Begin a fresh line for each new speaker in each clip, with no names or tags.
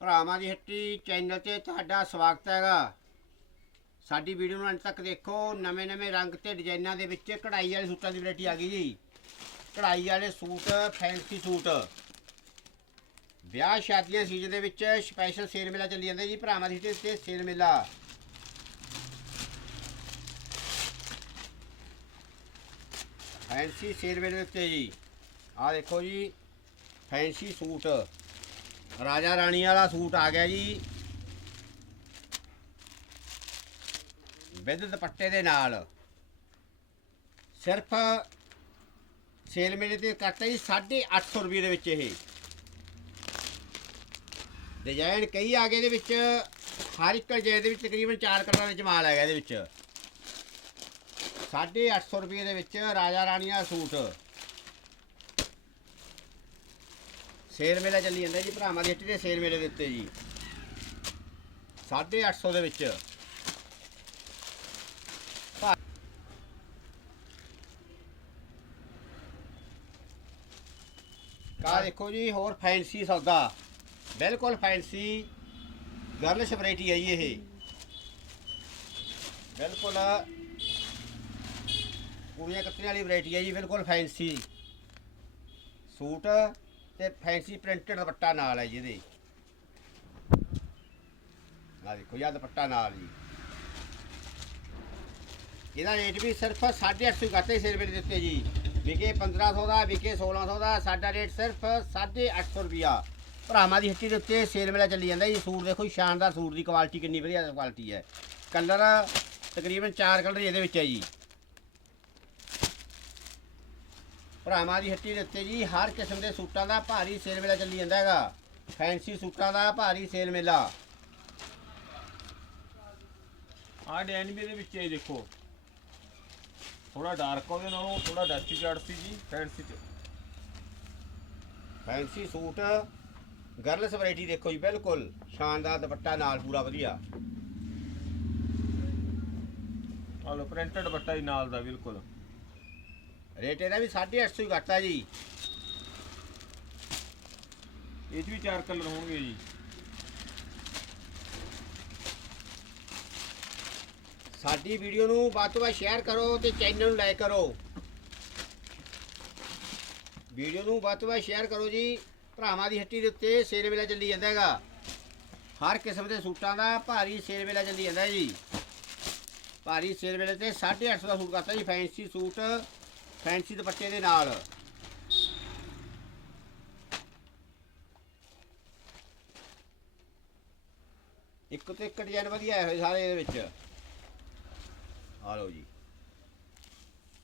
ਭਰਾਵਾਂ ਦੀ ਹੱਟੀ ਚੈਨਲ ਤੇ ਤੁਹਾਡਾ ਸਵਾਗਤ ਹੈਗਾ। ਸਾਡੀ ਵੀਡੀਓ ਨੂੰ ਅੰਤ ਤੱਕ ਦੇਖੋ। ਨਵੇਂ ਨਵੇਂ ਰੰਗ ਤੇ ਡਿਜ਼ਾਈਨਾਂ ਦੇ ਵਿੱਚ ਕਢਾਈ ਵਾਲੇ ਸੂਟਾਂ ਦੀ ਵੈਰਾਈਟੀ ਆ ਗਈ ਜੀ। ਕਢਾਈ ਵਾਲੇ ਸੂਟ, ਫੈਂਸੀ ਸੂਟ। ਵਿਆਹ ਸ਼ਾਦੀਆਂ ਸੀਜ਼ਨ ਦੇ ਵਿੱਚ ਸਪੈਸ਼ਲ ਸੇਲ ਮੇਲਾ ਚੱਲੀ ਜਾਂਦਾ ਜੀ ਭਰਾਵਾਂ ਦੀ ਹੱਟੀ ਤੇ ਸੇਲ ਮੇਲਾ। ਫੈਂਸੀ ਸੇਲ ਮੇਲੇ ਦੇ ਉੱਤੇ ਜੀ। ਆਹ ਦੇਖੋ ਜੀ, ਫੈਂਸੀ ਸੂਟ। ਰਾਜਾ ਰਾਣੀ ਵਾਲਾ ਸੂਟ ਆ ਗਿਆ ਜੀ। ਵਿਦ ਦੁਪੱਟੇ ਦੇ ਨਾਲ। ਸਿਰਫ ਸੇਲ ਮੇਲੇ ਤੇ ਕਰਤਾ ਜੀ 850 ਰੁਪਏ ਦੇ ਵਿੱਚ ਇਹ। ਡਿਜ਼ਾਈਨ ਕਈ ਆ ਗਏ ਇਹਦੇ ਵਿੱਚ। ਹਰ ਇੱਕ ਡਿਜ਼ਾਈਨ ਦੇ ਵਿੱਚ ਤਕਰੀਬਨ 4 ਕਲਰਾਂ ਵਿੱਚ ਮਾਲ ਹੈਗਾ ਇਹਦੇ ਵਿੱਚ। 850 ਰੁਪਏ ਦੇ ਵਿੱਚ ਰਾਜਾ ਰਾਣੀ ਦਾ ਸੂਟ। ਸੇਲ ਮੇਲਾ ਚੱਲੀ ਜਾਂਦਾ ਜੀ, ਭਰਾਵਾਂ ਦੀ ਹੱਟੀ ਦੇ ਸੇਲ ਮੇਲੇ ਦੇ ਉੱਤੇ ਜੀ। 850 ਦੇ ਵਿੱਚ। ਕਾ ਦੇਖੋ ਜੀ, ਹੋਰ ਫੈਂਸੀ ਸੌਦਾ। ਬਿਲਕੁਲ ਫੈਂਸੀ ਗਰਲਿਸ਼ ਵੈਰਾਈਟੀ ਹੈ ਜੀ ਇਹ। ਬਿਲਕੁਲ ਕੁੜੀਆਂ ਕੱਤਣੇ ਵਾਲੀ ਵੈਰਾਈਟੀ ਹੈ ਜੀ, ਬਿਲਕੁਲ ਫੈਂਸੀ। ਸੂਟ ਤੇ ਫੈਂਸੀ ਪ੍ਰਿੰਟਡ ਦੁਪੱਟਾ ਨਾਲ ਹੈ ਜੀ ਇਹਦੇ। ਆ ਦੇਖੋ ਯਾ ਦੁਪੱਟਾ ਨਾਲ ਜੀ। ਇਹਦਾ ਰੇਟ ਵੀ ਸਿਰਫ 850 ਕਰਤੇ ਸਿਰ ਰੁਪਏ ਦੇ ਦਿੱਤੇ ਜੀ। ਵਿਕੇ 1500 ਦਾ ਵਿਕੇ 1600 ਦਾ ਸਾਡਾ ਰੇਟ ਸਿਰਫ 850 ਰੁਪਿਆ ਭਰਾਵਾਂ ਦੀ ਹੱਟੀ ਦੇ ਉੱਤੇ ਸੇਲ ਮੇਲਾ ਚੱਲੀ ਜਾਂਦਾ ਜੀ ਸੂਟ ਦੇਖੋ ਜੀ, ਸ਼ਾਨਦਾਰ ਸੂਟ ਦੀ ਕੁਆਲਿਟੀ ਕਿੰਨੀ ਵਧੀਆ ਕੁਆਲਿਟੀ ਹੈ। ਕਲਰ ਤਕਰੀਬਨ 4 ਕਲਰ ਇਹਦੇ ਵਿੱਚ ਹੈ ਜੀ। ਭਰਾਵਾਂ ਦੀ ਹੱਟੀ ਦੇ ਉੱਤੇ ਜੀ ਹਰ ਕਿਸਮ ਦੇ ਸੂਟਾਂ ਦਾ ਭਾਰੀ ਸੇਲ ਮੇਲਾ ਚੱਲੀ ਜਾਂਦਾ ਹੈਗਾ। ਫੈਂਸੀ ਸੂਟਾਂ ਦਾ ਭਾਰੀ ਸੇਲ ਮੇਲਾ।
ਆਹ ਡਿਜ਼ਾਈਨ ਵੀ ਇਹਦੇ ਵਿੱਚ ਹੈ ਦੇਖੋ। ਥੋੜਾ ਡਾਰਕ ਉਹਦੇ ਨਾਲੋਂ ਥੋੜਾ ਡਸਟੀ ਜੜ ਸੀ ਜੀ ਫੈਂਸੀ ਚ।
ਫੈਂਸੀ ਸੂਟ ਗਰਲਸ ਵੈਰਾਈਟੀ ਦੇਖੋ ਜੀ ਬਿਲਕੁਲ ਸ਼ਾਨਦਾਰ ਦੁਪੱਟਾ ਨਾਲ ਪੂਰਾ ਵਧੀਆ।
ਆਹ ਲੋ ਪ੍ਰਿੰਟਡ ਬੱਟਾ ਹੀ ਨਾਲ ਦਾ ਬਿਲਕੁਲ।
ਰੇਟ ਇਹਦਾ ਵੀ 850 ਹੀ ਘੱਟਾ ਜੀ।
ਇਹ 'ਚ ਵੀ ਚਾਰ ਕਲਰ ਹੋਣਗੇ ਜੀ।
ਸਾਡੀ ਵੀਡੀਓ ਨੂੰ ਵੱਧ ਤੋਂ ਵੱਧ ਸ਼ੇਅਰ ਕਰੋ ਤੇ ਚੈਨਲ ਨੂੰ ਲਾਈਕ ਕਰੋ। ਵੀਡੀਓ ਨੂੰ ਵੱਧ ਤੋਂ ਵੱਧ ਸ਼ੇਅਰ ਕਰੋ ਜੀ। ਭਰਾਵਾਂ ਦੀ ਹੱਟੀ ਦੇ ਉੱਤੇ ਸੇਲ ਮੇਲਾ ਚੱਲੀ ਜਾਂਦਾ ਹੈਗਾ। ਹਰ ਕਿਸਮ ਦੇ ਸੂਟਾਂ ਦਾ ਭਾਰੀ ਸੇਲ ਮੇਲਾ ਚੱਲੀ ਜਾਂਦਾ ਜੀ। ਭਾਰੀ ਸੇਲ ਮੇਲੇ ਤੇ 850 ਦਾ ਸੂਟ ਕਰਤਾ ਜੀ ਫੈਂਸੀ ਸੂਟ। ਫੈਂਸੀ ਦੁਪੱਟੇ ਦੇ ਨਾਲ। ਇੱਕ ਤੋਂ ਇੱਕ ਡਿਜ਼ਾਈਨ ਵਧੀਆ ਆਏ ਹੋਏ ਸਾਰੇ ਇਹਦੇ ਵਿੱਚ। ਆ ਲਓ ਜੀ।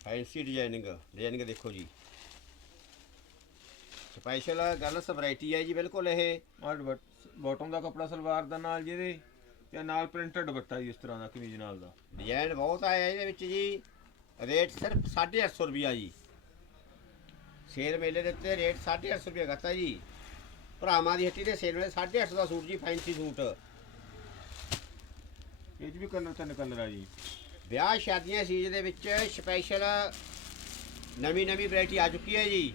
ਫੈਂਸੀ ਡਿਜ਼ਾਈਨਿੰਗ ਡਿਜ਼ਾਈਨਿੰਗ ਦੇਖੋ ਜੀ। ਸਪੈਸ਼ਲ ਗਰਲਸ ਵੈਰਾਈਟੀ ਹੈ ਜੀ ਬਿਲਕੁਲ ਇਹ।
ਆਹ ਬਾਟਮ ਦਾ ਕੱਪੜਾ ਸਲਵਾਰ ਦਾ ਨਾਲ ਜਿਹਦੇ ਤੇ ਨਾਲ ਪ੍ਰਿੰਟਡ ਬੱਟਾ ਜੀ ਇਸ ਤਰ੍ਹਾਂ ਦਾ ਕਮੀਜ਼ ਨਾਲ ਦਾ।
ਡਿਜ਼ਾਈਨ ਬਹੁਤ ਆਇਆ ਇਹਦੇ ਵਿੱਚ ਜੀ। ਰੇਟ ਸਿਰਫ 850 ਰੁਪਿਆ ਜੀ। ਸੇਲ ਮੇਲੇ ਦੇ ਉੱਤੇ ਰੇਟ 850 ਰੁਪਏ ਕਰਤਾ ਜੀ। ਭਰਾਵਾਂ ਦੀ ਹੱਟੀ ਦੇ ਸੇਲ ਵੇਲੇ 850 ਦਾ ਸੂਟ ਜੀ ਫੈਂਸੀ ਸੂਟ।
ਇਹ 'ਚ ਵੀ ਕਲਰ ਤਿੰਨ ਕਲਰ ਆ ਜੀ।
ਵਿਆਹ ਸ਼ਾਦੀਆਂ ਸੀਜ਼ਨ ਦੇ ਵਿੱਚ ਸਪੈਸ਼ਲ ਨਵੀਂ ਨਵੀਂ ਵੈਰਾਈਟੀ ਆ ਚੁੱਕੀ ਹੈ ਜੀ।